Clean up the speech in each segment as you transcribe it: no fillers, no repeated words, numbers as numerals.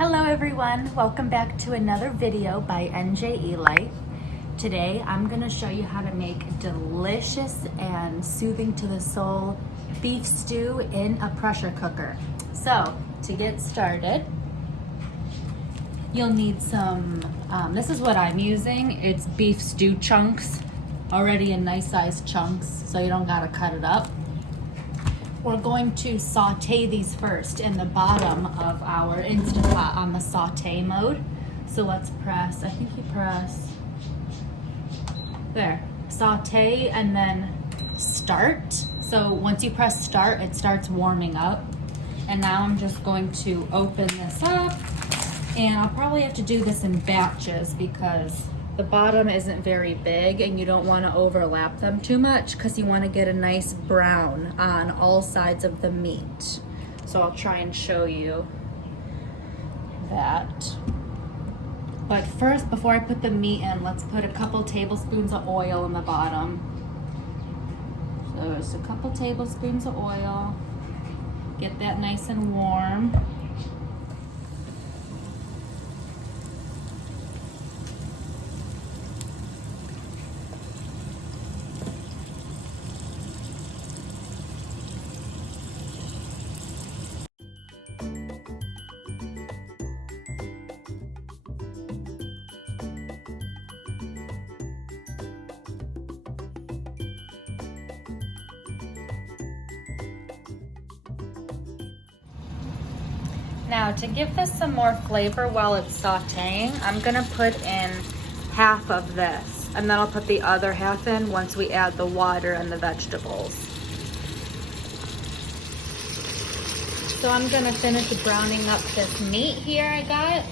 Hello everyone, welcome back to another video by NJ Life. Today I'm going to show you how to make delicious and soothing to the soul beef stew in a pressure cooker. So to get started, you'll need some, this is what I'm using. It's beef stew chunks, already in nice sized chunks, so you don't gotta cut it up. We're going to saute these first in the bottom of our Instant Pot on the saute mode. So let's press, I think you press, there, saute and then start. So once you press start, it starts warming up. And now I'm just going to open this up, and I'll probably have to do this in batches because the bottom isn't very big and you don't want to overlap them too much because you want to get a nice brown on all sides of the meat. So I'll try and show you that. But first, before I put the meat in, let's put a couple tablespoons of oil in the bottom. So just a couple tablespoons of oil. Get that nice and warm. Now to give this some more flavor while it's sauteing, I'm gonna put in half of this, and then I'll put the other half in once we add the water and the vegetables. So I'm gonna finish browning up this meat here I got,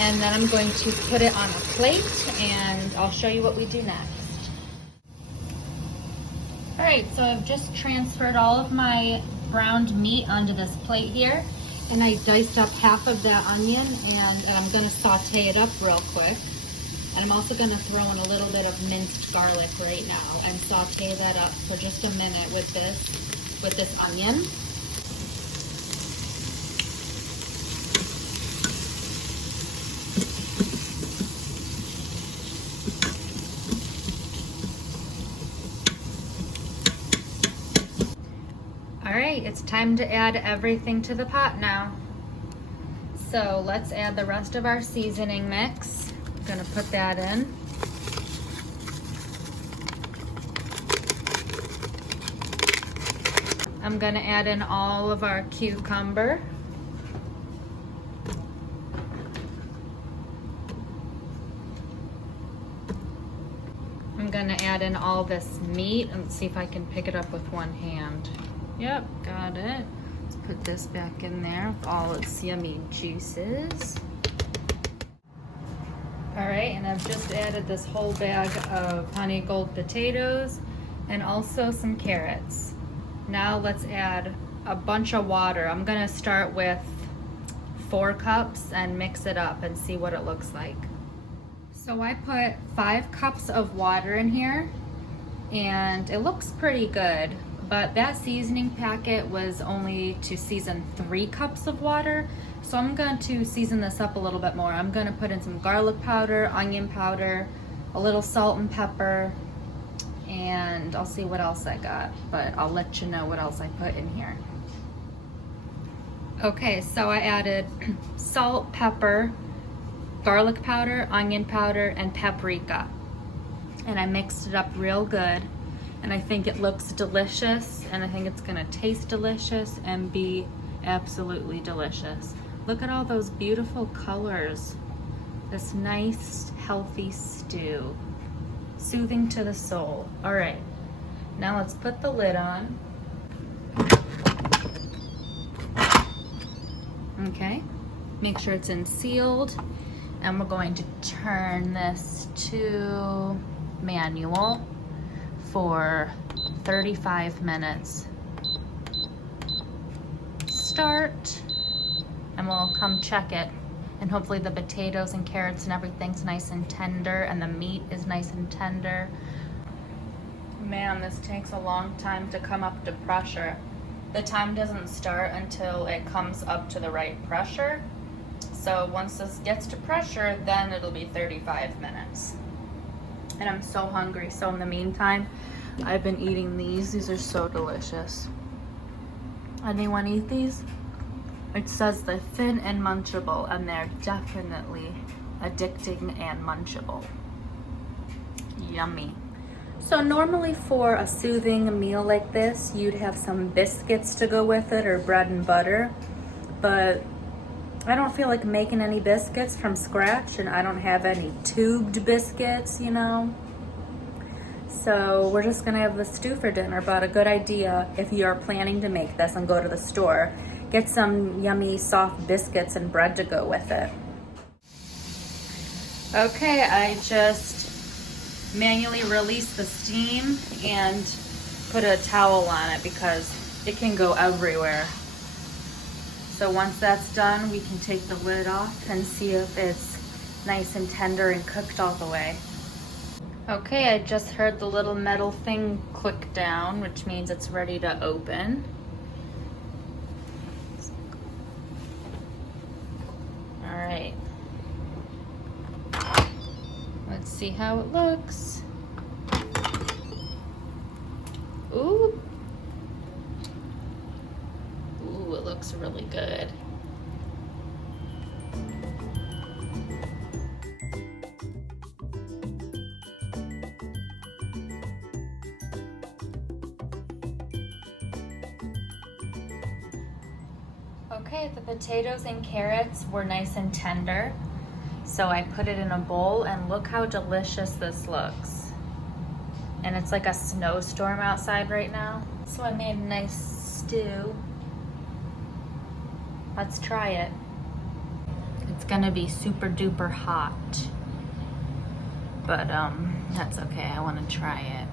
and then I'm going to put it on a plate and I'll show you what we do next. All right, so I've just transferred all of my browned meat onto this plate here, and I diced up half of that onion, and I'm going to saute it up real quick. And I'm also going to throw in a little bit of minced garlic right now and saute that up for just a minute with this onion. All right, it's time to add everything to the pot now. So let's add the rest of our seasoning mix. I'm gonna put that in. I'm gonna add in all of our cucumber. I'm gonna add in all this meat, and let's see if I can pick it up with one hand. Yep, got it. Let's put this back in there with all its yummy juices. All right, and I've just added this whole bag of honey gold potatoes and also some carrots. Now let's add a bunch of water. I'm gonna start with 4 cups and mix it up and see what it looks like. So I put 5 cups of water in here, and it looks pretty good. But that seasoning packet was only to season 3 cups of water. So I'm going to season this up a little bit more. I'm going to put in some garlic powder, onion powder, a little salt and pepper, and I'll see what else I got, but I'll let you know what else I put in here. Okay, so I added salt, pepper, garlic powder, onion powder, and paprika. And I mixed it up real good. And I think it looks delicious, and I think it's gonna taste delicious and be absolutely delicious. Look at all those beautiful colors. This nice, healthy stew. Soothing to the soul. All right, now let's put the lid on. Okay, make sure it's sealed. And we're going to turn this to manual for 35 minutes. Start, and we'll come check it. And hopefully the potatoes and carrots and everything's nice and tender, and the meat is nice and tender. Man, this takes a long time to come up to pressure. the time doesn't start until it comes up to the right pressure. So once this gets to pressure, then it'll be 35 minutes. And I'm so hungry, so in the meantime, I've been eating these. These are so delicious. Anyone eat these? It says they're thin and munchable, and they're definitely addicting and munchable. Yummy. So normally for a soothing meal like this, you'd have some biscuits to go with it or bread and butter, but I don't feel like making any biscuits from scratch, and I don't have any tubed biscuits, you know. So we're just gonna have the stew for dinner, but a good idea if you are planning to make this and go to the store, get some yummy soft biscuits and bread to go with it. Okay, I just manually release the steam and put a towel on it because it can go everywhere. So once that's done, we can take the lid off and see if it's nice and tender and cooked all the way. Okay, I just heard the little metal thing click down, which means it's ready to open. All right. Let's see how it looks. Ooh. Ooh, it looks really good. Okay, the potatoes and carrots were nice and tender. So I put it in a bowl, and look how delicious this looks. And it's like a snowstorm outside right now. So I made a nice stew. Let's try it. It's gonna be super duper hot. But that's okay, I wanna try it.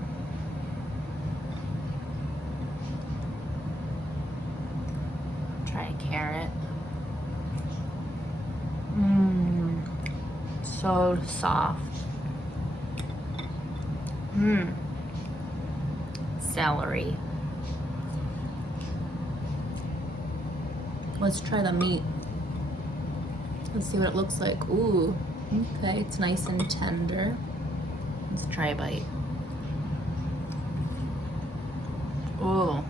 Try a carrot. So soft. Celery. Let's try the meat. Let's see what it looks like. Ooh, okay, it's nice and tender. Let's try a bite. Ooh.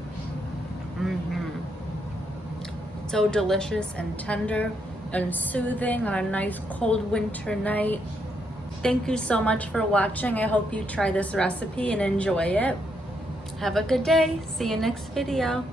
So delicious and tender and soothing on a nice cold winter night. Thank you so much for watching. I hope you try this recipe and enjoy it. Have a good day. See you next video.